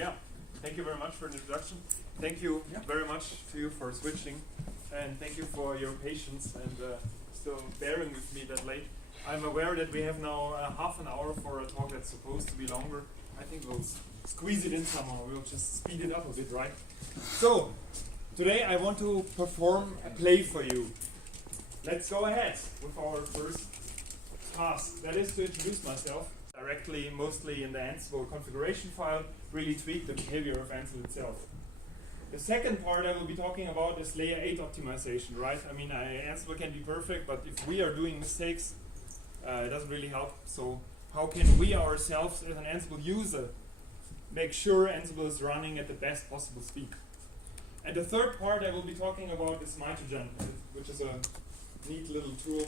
Yeah, thank you very much for the introduction. Thank you very much to you for switching, and thank you for your patience and still bearing with me that late. I'm aware that we have now half an hour for a talk that's supposed to be longer. I think we'll squeeze it in somehow. We'll just speed it up a bit, right? So, today I want to perform a play for you. Let's go ahead with our first task. That is to introduce myself directly, mostly in the Ansible configuration file, really tweak the behavior of Ansible itself. The second part I will be talking about is layer 8 optimization, right? I mean, Ansible can be perfect, but if we are doing mistakes, it doesn't really help. So how can we ourselves, as an Ansible user, make sure Ansible is running at the best possible speed? And the third part I will be talking about is Mitogen, which is a neat little tool.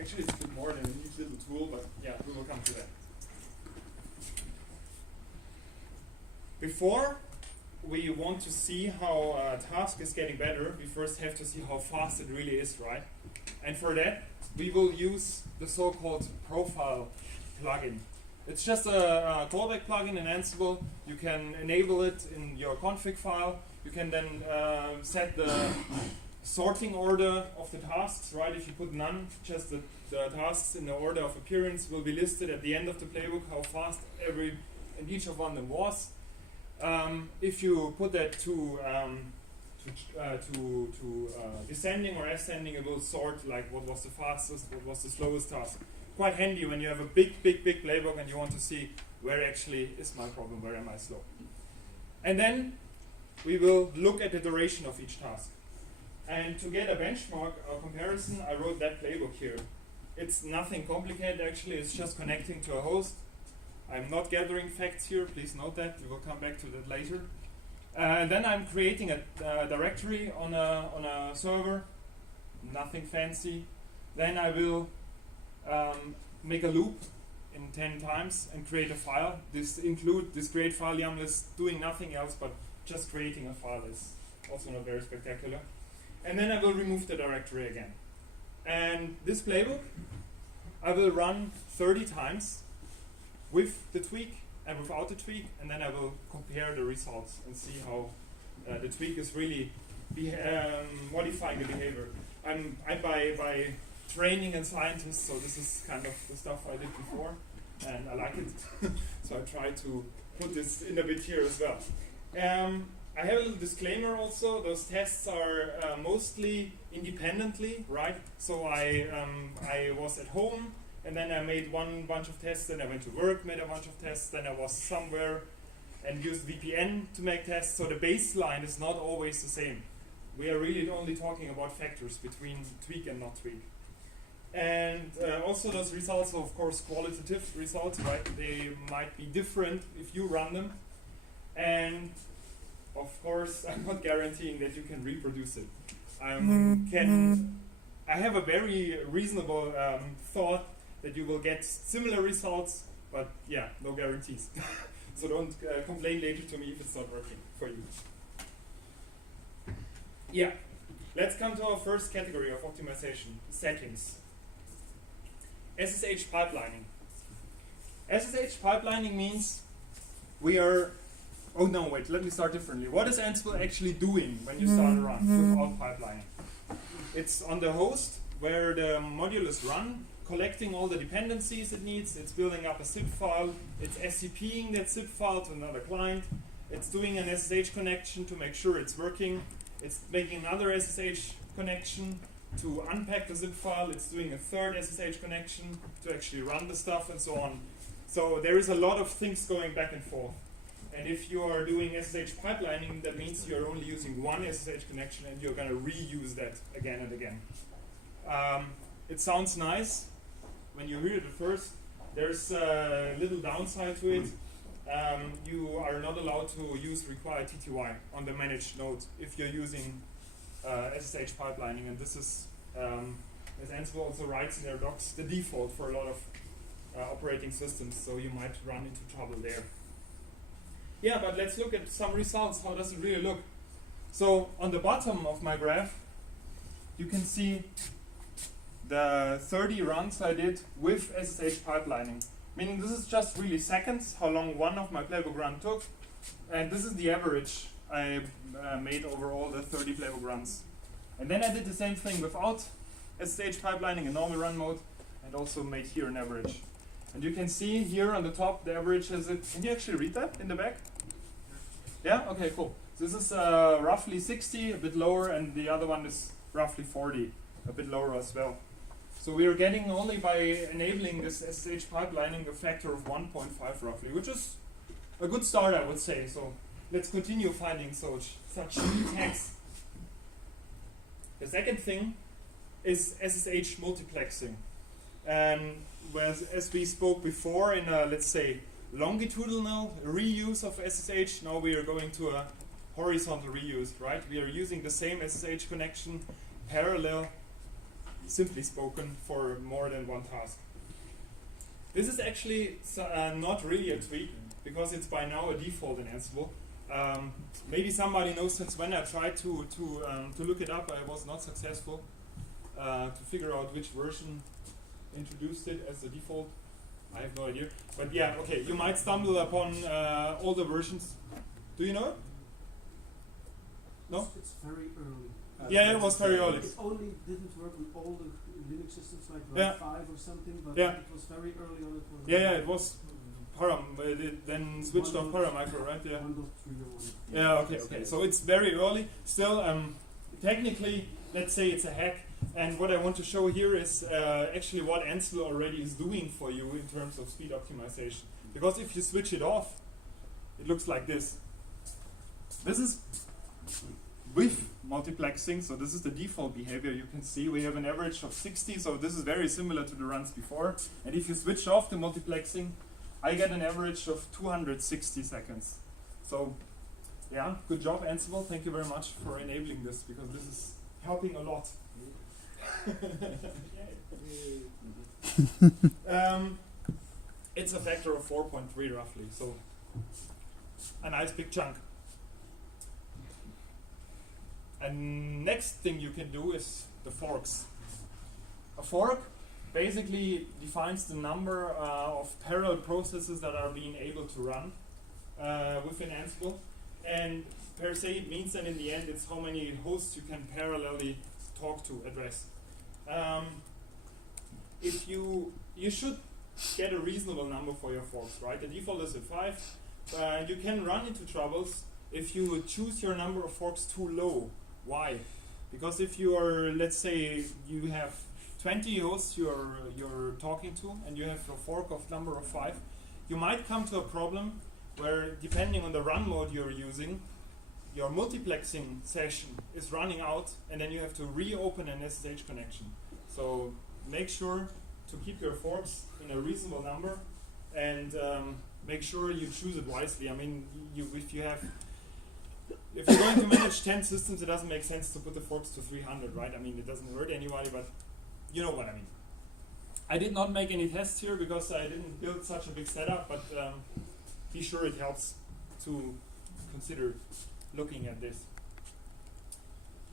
Actually, it's a bit more than a neat little tool, but yeah, we will come to that. Before we want to see how a task is getting better, we first have to see how fast it really is, right? And for that, we will use the so-called profile plugin. It's just a callback plugin in Ansible. You can enable it in your config file. You can then set the sorting order of the tasks, right? If you put none, just the tasks in the order of appearance will be listed at the end of the playbook, how fast every and each of them was. If you put that to descending or ascending, it will sort like what was the fastest, what was the slowest task. Quite handy when you have a big playbook and you want to see where actually is my problem, where am I slow. And then we will look at the duration of each task. And to get a benchmark or comparison, I wrote that playbook here. It's nothing complicated actually, it's just connecting to a host. I'm not gathering facts here, please note that, we will come back to that later. And then I'm creating a directory on a server, nothing fancy. Then I will make a loop in 10 times and create a file. This create file YAML is doing nothing else but just creating a file. Is also not very spectacular. And then I will remove the directory again. And this playbook I will run 30 times with the tweak and without the tweak, and then I will compare the results and see how the tweak is really modifying the behavior. I'm by training and scientist, so this is kind of the stuff I did before, and I like it. So I try to put this in a bit here as well. I have a little disclaimer also. Those tests are mostly independently, right? So I was at home, and then I made one bunch of tests, then I went to work, made a bunch of tests, then I was somewhere and used VPN to make tests. So the baseline is not always the same. We are really only talking about factors between tweak and not tweak. And also those results are of course qualitative results, right? They might be different if you run them. And of course, I'm not guaranteeing that you can reproduce it. I have a very reasonable thought that you will get similar results, but yeah, no guarantees. So don't complain later to me if it's not working for you. Yeah, let's come to our first category of optimization, settings. SSH pipelining. SSH pipelining means we are, oh no, wait, let me start differently. What is Ansible actually doing when you start a run without pipelining? It's on the host where the module is run, collecting all the dependencies it needs, it's building up a zip file, it's SCPing that zip file to another client, it's doing an SSH connection to make sure it's working, it's making another SSH connection to unpack the zip file, it's doing a third SSH connection to actually run the stuff and so on. So there is a lot of things going back and forth. And if you are doing SSH pipelining, that means you're only using one SSH connection and you're going to reuse that again and again. It sounds nice when you hear it at first. There's a little downside to it. You are not allowed to use required TTY on the managed node if you're using SSH pipelining, and this is, as Ansible also writes in their docs, the default for a lot of operating systems, so you might run into trouble there. Yeah, but let's look at some results. How does it really look? So on the bottom of my graph, you can see the 30 runs I did with SSH pipelining. Meaning this is just really seconds, how long one of my playbook run took. And this is the average I made over all the 30 playbook runs. And then I did the same thing without SSH pipelining in normal run mode, and also made here an average. And you can see here on the top the average is it. Can you actually read that in the back? Yeah? Okay, cool. This is roughly 60, a bit lower, and the other one is roughly 40, a bit lower as well. So we are getting only by enabling this SSH pipelining a factor of 1.5 roughly, which is a good start, I would say. So let's continue finding such tags. The second thing is SSH multiplexing. Whereas, as we spoke before in a, let's say, longitudinal reuse of SSH, now we are going to a horizontal reuse, right? We are using the same SSH connection parallel, simply spoken, for more than one task. This is actually not really a tweak, because it's by now a default in Ansible. Maybe somebody knows since when I tried to look it up, I was not successful to figure out which version introduced it as the default. I have no idea. But yeah, okay, you might stumble upon all the versions. Do you know it? No? It's very early. Yeah, it was very early. It only didn't work with all the Linux systems like Yeah. 5 or something, but Yeah. it was very early on. It was Yeah, it was Param. It then switched off Paramicro, right? Yeah. 1.3 or 1. Yeah, okay. So it's very early. Still, technically, let's say it's a hack. And what I want to show here is actually what Ansible already is doing for you in terms of speed optimization. Because if you switch it off, it looks like this. This is with multiplexing, so this is the default behavior. You can see we have an average of 60, so this is very similar to the runs before. And if you switch off the multiplexing, I get an average of 260 seconds. So yeah, good job Ansible. Thank you very much for enabling this, because this is helping a lot. It's a factor of 4.3 roughly, so a nice big chunk. And next thing you can do is the forks. A fork basically defines the number of parallel processes that are being able to run within Ansible, and per se it means that in the end it's how many hosts you can parallelly talk to, address. If you should get a reasonable number for your forks, right? The default is at 5. You can run into troubles if you choose your number of forks too low. Why? Because if you are, let's say, you have 20 hosts you're talking to, and you have a fork of number of 5, you might come to a problem where, depending on the run mode you're using, your multiplexing session is running out, and then you have to reopen an SSH connection. So make sure to keep your forks in a reasonable number, and make sure you choose it wisely. I mean, if you're going to manage 10 systems, it doesn't make sense to put the forks to 300, right? I mean, it doesn't hurt anybody, but you know what I mean. I did not make any tests here because I didn't build such a big setup, but be sure it helps to consider looking at this.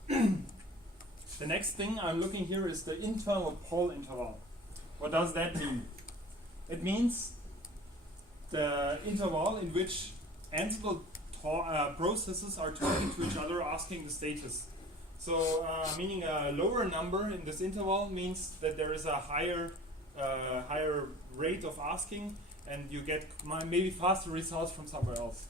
The next thing I'm looking here is the internal poll interval. What does that mean? It means the interval in which Ansible processes are talking to each other, asking the status. So, meaning a lower number in this interval means that there is a higher rate of asking, and you get maybe faster results from somewhere else.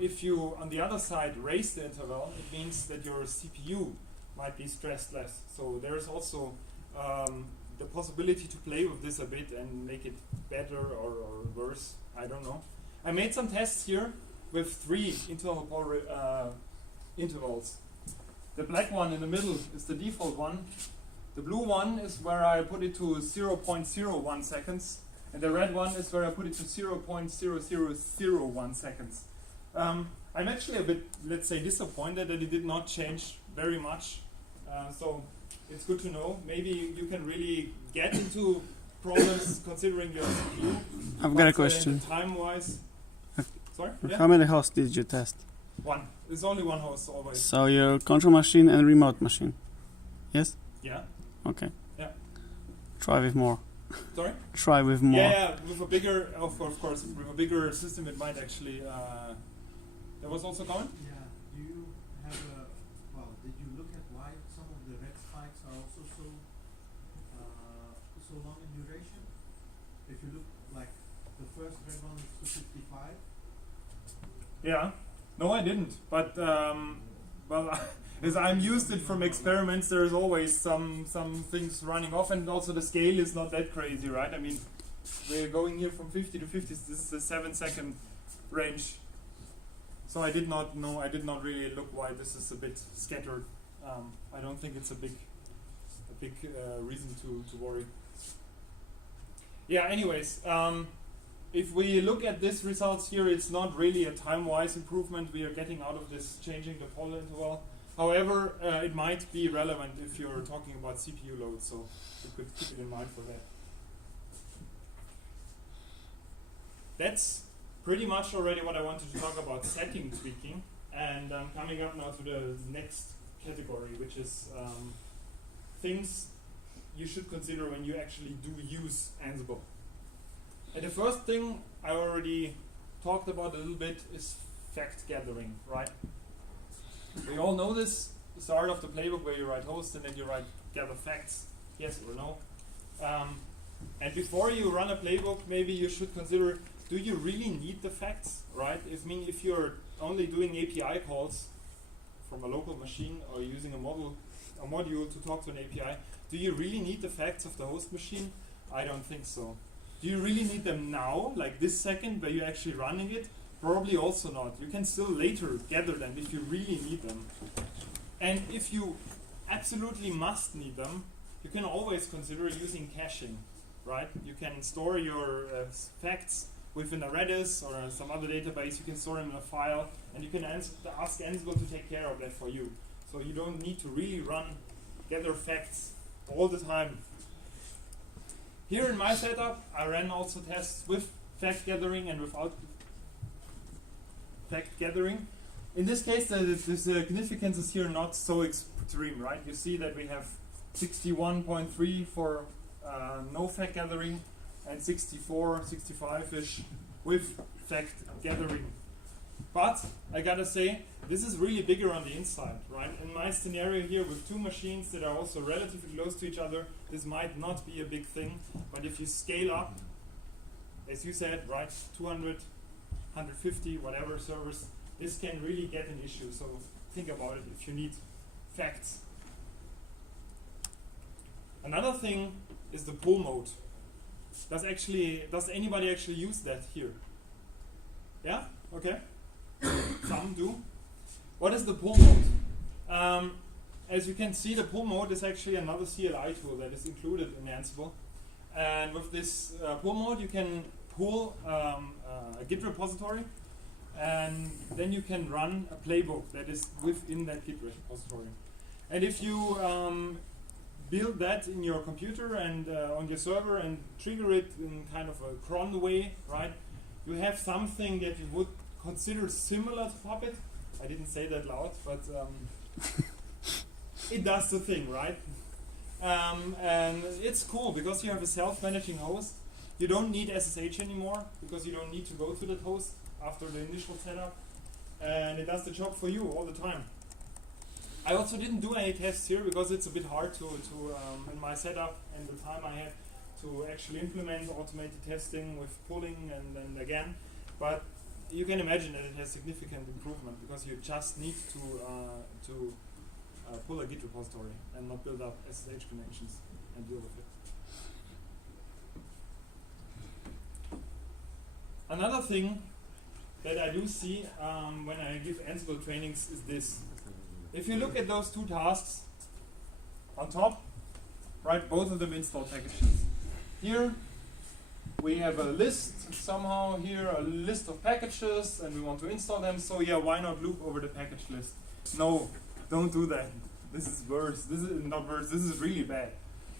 If you, on the other side, raise the interval, it means that your CPU might be stressed less. So there is also the possibility to play with this a bit and make it better or worse. I don't know. I made some tests here with 3 internal poll intervals. The black one in the middle is the default one. The blue one is where I put it to 0.01 seconds. And the red one is where I put it to 0.0001 seconds. I'm actually a bit, let's say, disappointed that it did not change very much. So it's good to know. Maybe you can really get into problems considering your CPU. I've got a question. Time-wise. Sorry? How many hosts did you test? 1. There's only 1 host always. So your control machine and remote machine? Yes? Yeah. Okay. Yeah. Try with more. Sorry? Try with more. Yeah, with a bigger, of course, with a bigger system it might actually That was also gone? Yeah. Do you have a, well, did you look at why some of the red spikes are also so long in duration? If you look, like, the first red one is 255. Yeah. No, I didn't. But, well, as I'm used it from experiments, there is always some things running off, and also the scale is not that crazy, right? I mean, we're going here from 50 to 50. This is a 7-second range. So I did not know. I did not really look why this is a bit scattered. I don't think it's a big reason to worry. Yeah. Anyways, if we look at these results here, it's not really a time-wise improvement we are getting out of this changing the poll interval. However, it might be relevant if you're talking about CPU load, so you could keep it in mind for that. That's pretty much already what I wanted to talk about setting tweaking, and I'm coming up now to the next category, which is things you should consider when you actually do use Ansible. And the first thing I already talked about a little bit is fact gathering, right? We all know this, the start of the playbook where you write host and then you write gather facts, yes or no. And before you run a playbook, maybe you should consider, do you really need the facts, right? If you're only doing API calls from a local machine or using a module to talk to an API, do you really need the facts of the host machine? I don't think so. Do you really need them now, like this second where you're actually running it? Probably also not. You can still later gather them if you really need them. And if you absolutely must need them, you can always consider using caching, right? You can store your facts within a Redis or some other database. You can store them in a file, and you can ask Ansible to take care of that for you. So you don't need to really gather facts all the time. Here in my setup, I ran also tests with fact gathering and without fact gathering. In this case, the significance is here not so extreme, right? You see that we have 61.3 for no fact gathering and 64, 65-ish with fact gathering. But I gotta say, this is really bigger on the inside, right? In my scenario here with two machines that are also relatively close to each other, this might not be a big thing. But if you scale up, as you said, right, 200, 150, whatever servers, this can really get an issue. So think about it if you need facts. Another thing is the pull mode. Does anybody actually use that here? Yeah? Okay. Some do. What is the pull mode? As you can see, the pull mode is actually another CLI tool that is included in Ansible. And with this pull mode, you can pull a Git repository, and then you can run a playbook that is within that Git repository. And if you build that in your computer and on your server and trigger it in kind of a cron way, right? You have something that you would consider similar to Puppet. I didn't say that loud, but it does the thing, right? And it's cool because you have a self-managing host. You don't need SSH anymore because you don't need to go to that host after the initial setup, and it does the job for you all the time. I also didn't do any tests here because it's a bit hard to in my setup and the time I had to actually implement automated testing with pulling and then again. But you can imagine that it has significant improvement because you just need to pull a Git repository and not build up SSH connections and deal with it. Another thing that I do see when I give Ansible trainings is this. If you look at those two tasks on top, right, both of them install packages. Here we have a list somehow here, a list of packages, and we want to install them. So yeah, why not loop over the package list? No, don't do that. This is worse. This is not worse. This is really bad.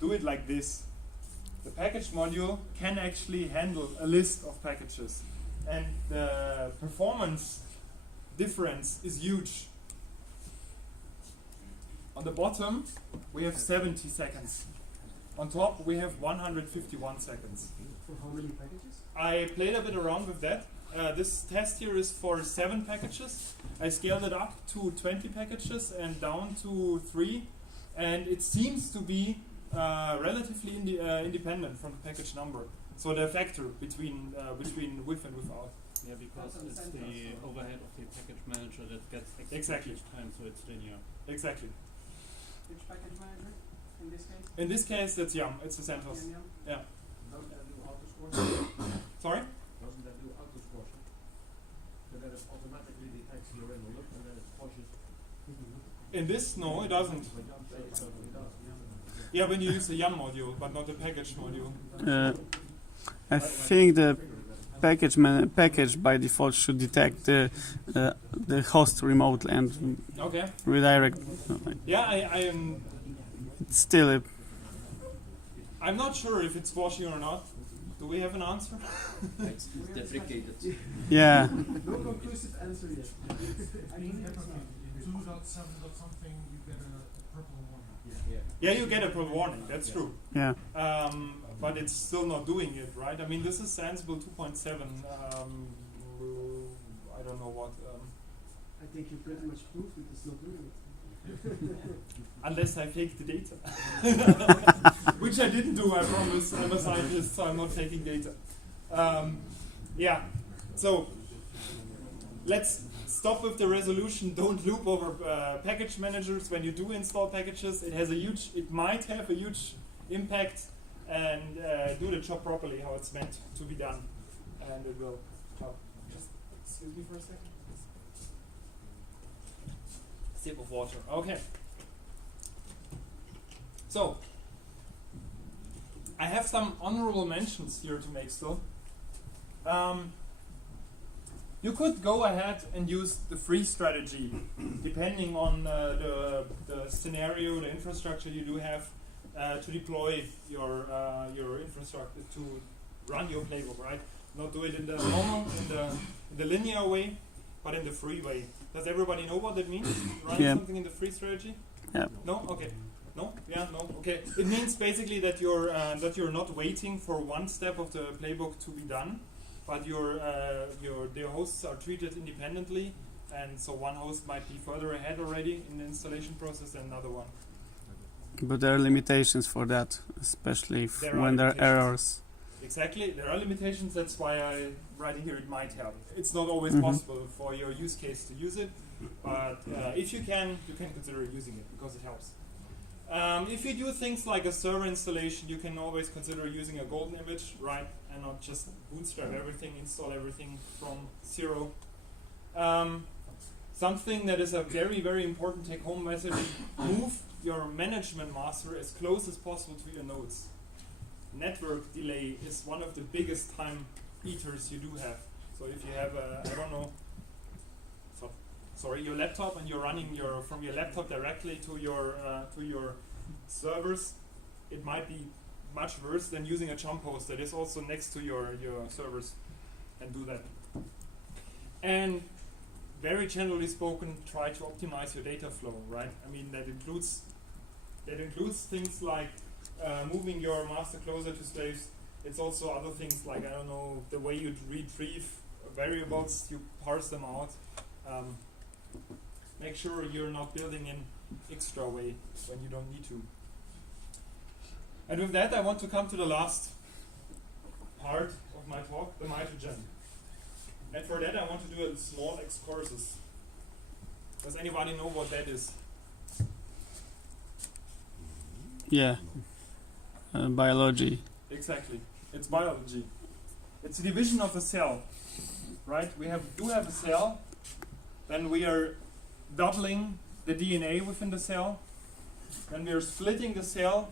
Do it like this. The package module can actually handle a list of packages, and the performance difference is huge. On the bottom, we have 70 seconds. On top, we have 151 seconds. For how many packages? I played a bit around with that. This test here is for 7 packages. I scaled it up to 20 packages and down to 3, and it seems to be relatively independent from the package number. So the factor between with and without. Yeah, because it's the overhead of the package manager that gets Exactly. each time, so it's linear. Exactly. Which package manager in this case? In this case, that's Yum. It's the CentOS. Yum. Yeah. Doesn't that do auto scoring? Sorry. Doesn't that do auto scoring? So that it automatically detects you're in the loop and then it pushes. In this, no, it doesn't. But Jan said it does. Yeah, when you use the Yum module, but not the package module. I think the package by default should detect the host remotely and Okay. redirect. Yeah, I am. It's still I'm not sure if it's squashy or not. Do we have an answer? It's deprecated. yeah. No conclusive answer yet. I mean, In 2.7 something you get a purple warning. Yeah, you get a pro warning. That's true. Yeah. But it's still not doing it, right? I mean, this is Ansible 2.7. I don't know what. I think you pretty much proved it is not doing it. Unless I fake the data. Which I didn't do, I promise. I'm a scientist, so I'm not faking data. Yeah, so let's stop with the resolution. Don't loop over package managers when you do install packages. It might have a huge impact, and do the job properly how it's meant to be done. And it will help. Just excuse me for a second. Sip of water. Okay. So, I have some honorable mentions here to make still. You could go ahead and use the free strategy, depending on the scenario, the infrastructure you do have to deploy your infrastructure, to run your playbook, right? Not do it in the normal, in the linear way, but in the free way. Does everybody know what that means? Run something in the free strategy? Yeah. No? Okay. No? Yeah, no? Okay. It means basically that you're not waiting for one step of the playbook to be done, but the hosts are treated independently, and so one host might be further ahead already in the installation process than another one. But there are limitations for that, especially when there are errors. Exactly, there are limitations. That's why I write here it might help. It's not always possible for your use case to use it, but if you can consider using it because it helps. If you do things like a server installation, you can always consider using a golden image, right? And not just bootstrap everything, install everything from zero. Something that is a very, very important take-home message: move your management master as close as possible to your nodes. Network delay is one of the biggest time eaters you do have. So if you have your laptop and you're running from your laptop directly to your servers, it might be much worse than using a jump host that is also next to your servers, and do that. And very generally spoken, try to optimize your data flow, right? I mean, that includes things like moving your master closer to slaves. It's also other things like, I don't know, the way you retrieve variables, you parse them out. Make sure you're not building in extra way when you don't need to. And with that, I want to come to the last part of my talk, the Mitogen. And for that, I want to do a small excursus. Does anybody know what that is? Yeah. Biology. Exactly. It's biology. It's a division of a cell, right? We do have a cell, then we are doubling the DNA within the cell, then we are splitting the cell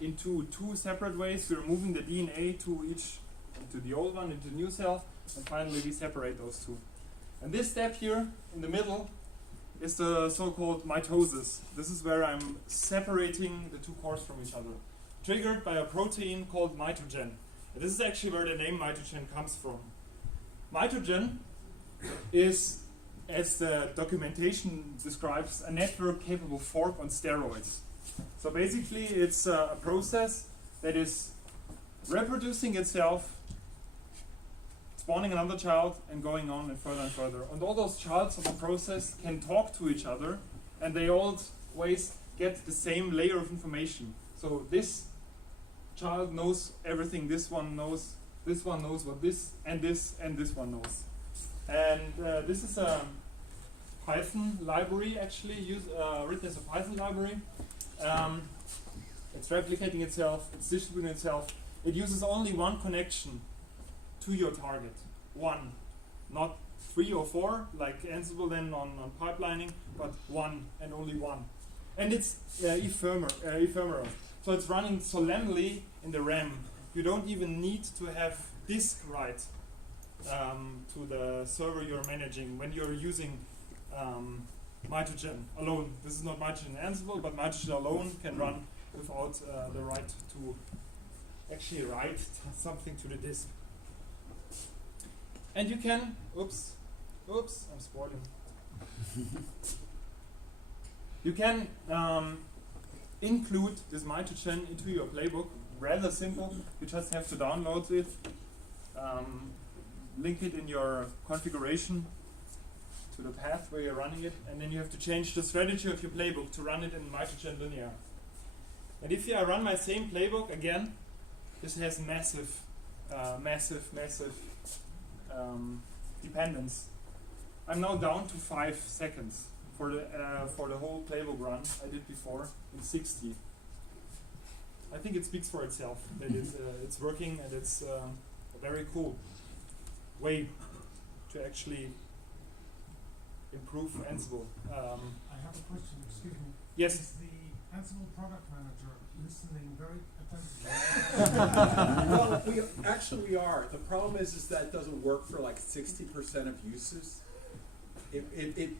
into two separate ways. We're moving the DNA into the old one, into the new cell, and finally we separate those two. And this step here in the middle is the so-called mitosis. This is where I'm separating the two cores from each other, triggered by a protein called Mitogen. And this is actually where the name Mitogen comes from. Mitogen is, as the documentation describes, a network-capable fork on steroids. So basically it's a process that is reproducing itself spawning another child and going on and further. And all those childs of the process can talk to each other, and they always get the same layer of information. So this child knows everything, this one knows what this and this one knows. And this is a Python library, actually, written as a Python library. It's replicating itself, it's distributing itself. It uses only one connection to your target. One, not 3 or 4 like Ansible then on pipelining, but one and only one. And it's ephemeral. So it's running solemnly in the RAM. You don't even need to have disk write to the server you're managing when you're using Mitogen alone. This is not Mitogen Ansible, but Mitogen alone can run without the right to actually write something to the disk. And you can, oops, I'm spoiling. You can include this Mitogen into your playbook. Rather simple. You just have to download it, link it in your configuration to the path where you're running it, and then you have to change the strategy of your playbook to run it in Mitogen linear. And if I run my same playbook again, this has massive dependence. I'm now down to 5 seconds for the whole playbook run I did before in 60. I think it speaks for itself that it's working, and it's a very cool way to actually improve Ansible. I have a question, excuse me. Yes. Is the Ansible product manager listening very attentively? Well, we are. The problem is that it doesn't work for like 60% of uses.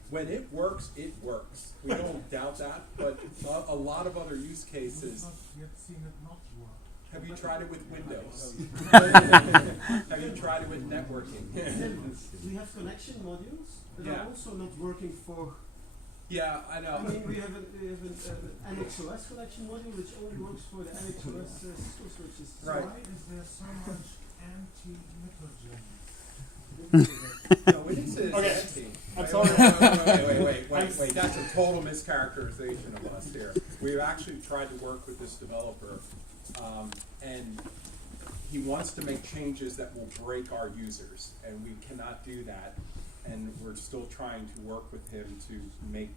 When it works, it works. We don't doubt that, but a lot of other use cases. We've not yet seen it not work. Have you tried it with Windows? Have you tried it with networking? We have connection modules that Yeah. are also not working for. Yeah, I know. I mean, we have an NXOS connection module which only works for the NXOS Cisco switches. Right. Why is there so much anti-Mitogen? No, it is Okay. empty. I'm sorry. Wait. That's a total mischaracterization of us here. We've actually tried to work with this developer, and he wants to make changes that will break our users, and we cannot do that. And we're still trying to work with him to make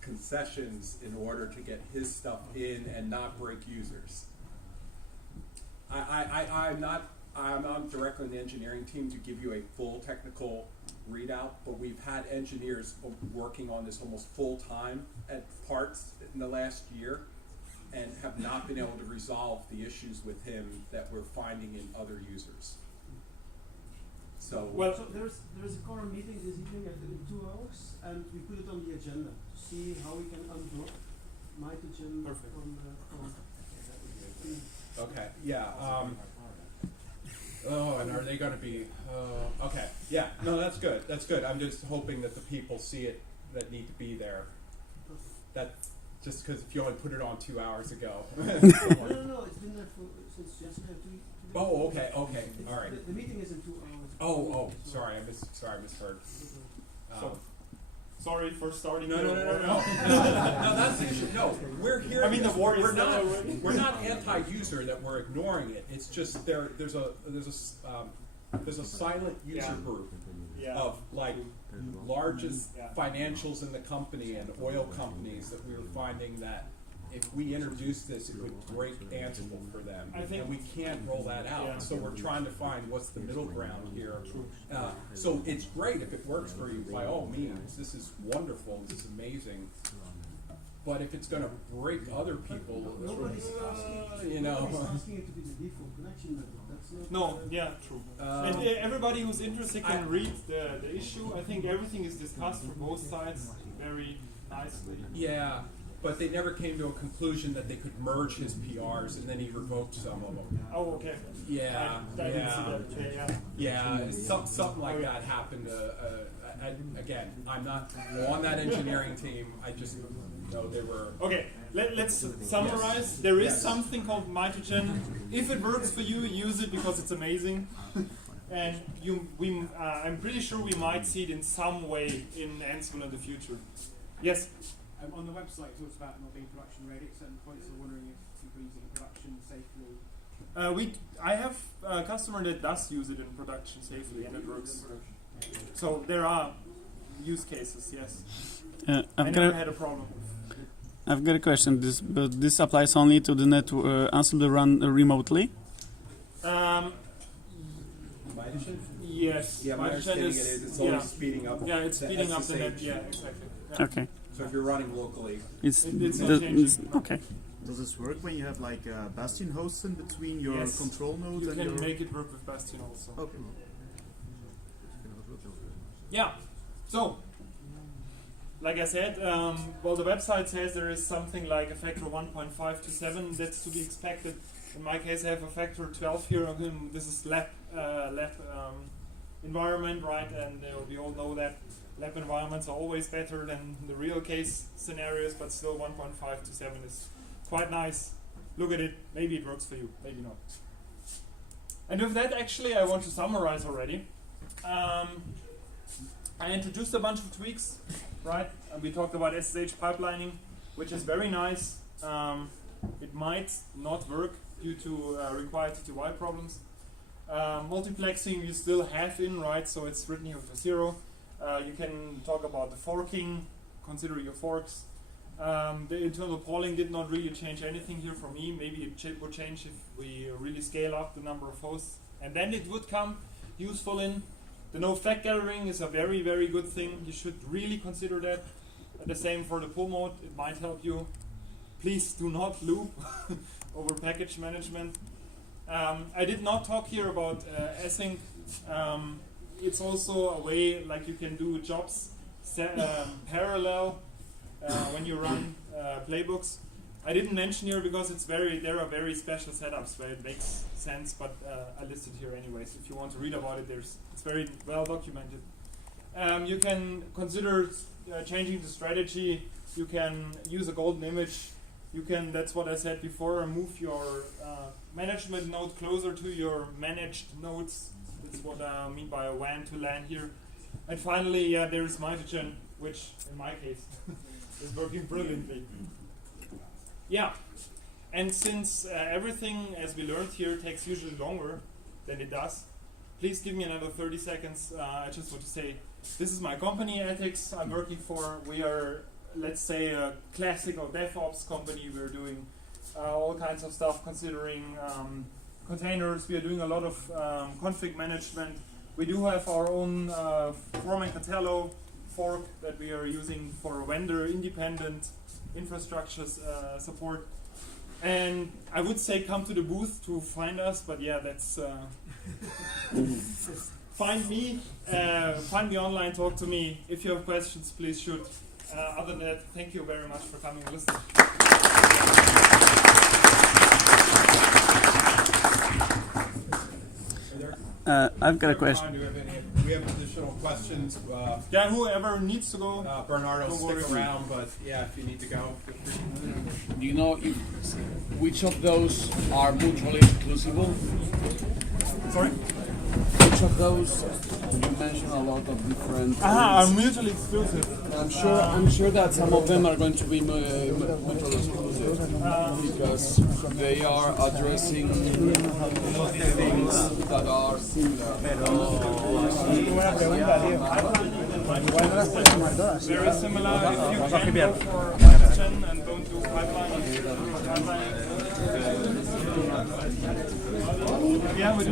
concessions in order to get his stuff in and not break users. I'm not directly in the engineering team to give you a full technical readout, but we've had engineers working on this almost full time at parts in the last year, and have not been able to resolve the issues with him that we're finding in other users. So there's a core meeting this evening in 2 hours, and we put it on the agenda to see how we can unblock Mitogen Perfect. from the phone. okay, yeah. Oh, and are they going to be? Okay, yeah. No, that's good. That's good. I'm just hoping that the people see it that need to be there. That just because if you only put it on 2 hours ago. No, it's been there since yesterday. Oh, okay, all right. The meeting is in 2 hours. Oh, sorry, I misheard. Sorry for starting. No, that's the issue. No, we're here. I mean, the war is we're not not. already. We're not anti-user that we're ignoring it. It's just there's a silent user group of like largest financials in the company and oil companies that we were finding that if we introduce this, it would break Ansible for them, and we can't roll that out. Yeah. So we're trying to find what's the middle ground here. So it's great if it works for you, by all means. This is wonderful. This is amazing. But if it's going to break other people, Nobody's asking. you know. Nobody's asking it to be the default connection method. That's not. No, yeah, true. And everybody who's interested can read the issue. I think everything is discussed from both sides very nicely. Yeah, but they never came to a conclusion that they could merge his PRs, and then he revoked some of them. Oh, okay. Yeah, I didn't see that. yeah. Something like that happened. Again, I'm not on that engineering team. I just know they were. Okay, let's summarize. Yes. There is Yes. something called Mitogen. If it works for you, use it because it's amazing. and I'm pretty sure we might see it in some way in Ansible in the future. Yes? On the website, it talks about not being production ready at certain points, so wondering if people using it in production safely. I have a customer that does use it in production safely, and it works. So there are use cases, yes. I never had a problem. I've got a question. But this applies only to the network Ansible run remotely. Yes. Yeah, my understanding is it's only speeding up. Yeah, it's speeding up the net. SSH. Yeah, exactly. Yeah. Okay. So if you're running locally, It's not changing. Okay. Does this work when you have like Bastion hosts in between your Yes. control node You and can your... make it work with Bastion also. Okay. Yeah. So, like I said, well, the website says there is something like a factor 1.5 to 7 that's to be expected. In my case, I have a factor 12 here. This is lab environment, right? And we all know that lab environments are always better than the real case scenarios, but still 1.5 to 7 is quite nice. Look at it. Maybe it works for you. Maybe not. And with that, actually, I want to summarize already. I introduced a bunch of tweaks, right? And we talked about SSH pipelining, which is very nice. It might not work due to required TTY problems. Multiplexing you still have in, right? So it's written here for 0. You can talk about the forking, consider your forks. The internal polling did not really change anything here for me. Maybe it would change if we really scale up the number of hosts. And then it would come useful in. The no flag gathering is a very, very good thing. You should really consider that. The same for the boommode. It might help you. Please do not loop over package management. I did not talk here about async. It's also a way like you can do jobs parallel when you run playbooks. I didn't mention here because there are very special setups where it makes sense, but I listed here anyways. If you want to read about it, it's very well documented. You can consider changing the strategy. You can use a golden image. You can, that's what I said before, move your management node closer to your managed nodes. That's what I mean by a WAN to LAN here. And finally, there is Mitogen, which in my case is working brilliantly. Yeah, and since everything, as we learned here, takes usually longer than it does, please give me another 30 seconds. I just want to say, this is my company, ATIX, I'm working for. We are, let's say, a classical DevOps company. We're doing all kinds of stuff, considering containers. We are doing a lot of config management. We do have our own Foreman Catalog fork that we are using for vendor-independent infrastructure support. And I would say come to the booth to find us, but yeah, that's find me online, talk to me. If you have questions, please shoot. Other than that, thank you very much for coming and listening. I've got a question. Do we have additional questions? Yeah, whoever needs to go. Bernhard will Don't worry. stick around, but yeah, if you need to go, feel free. Do you know which of those are mutually exclusive? Sorry? Which of those? You mentioned a lot of different. Are mutually exclusive. I'm sure that some of them are going to be mutually exclusive because they are addressing things that are similar. Very similar. If you can go for Mitogen and don't do pipelining. Yeah, we do.